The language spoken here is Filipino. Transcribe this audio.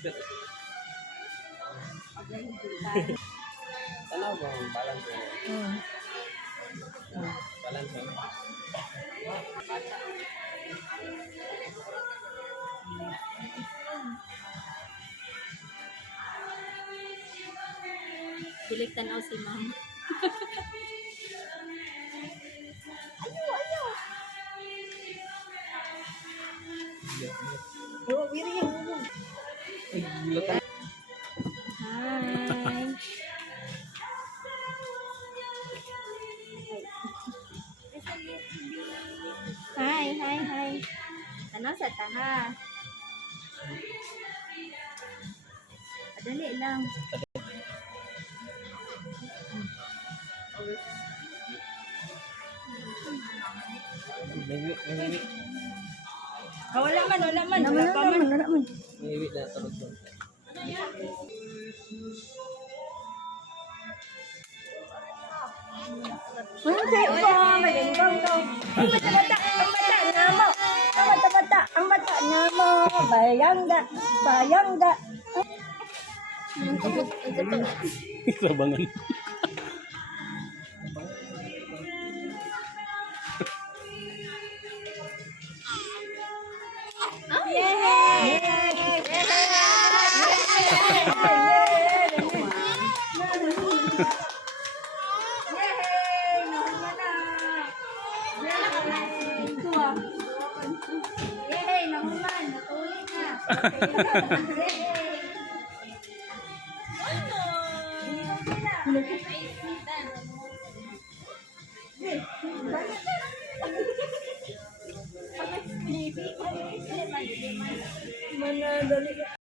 Tanaw mo ang balance. Balance. Pilik tanaw si ma'am. Oh, wiri yan. Ay, lutan. Hi. Hi. Tanaw sa taha. Dali lang. May Wala man. Wala man. wait na tulog doon. Hindi ko, magandang daw. Ang mata na mo. Ang mata na mo. Bayangga. Sabangan. Yay, nahuman. Natuloy na. Mana dali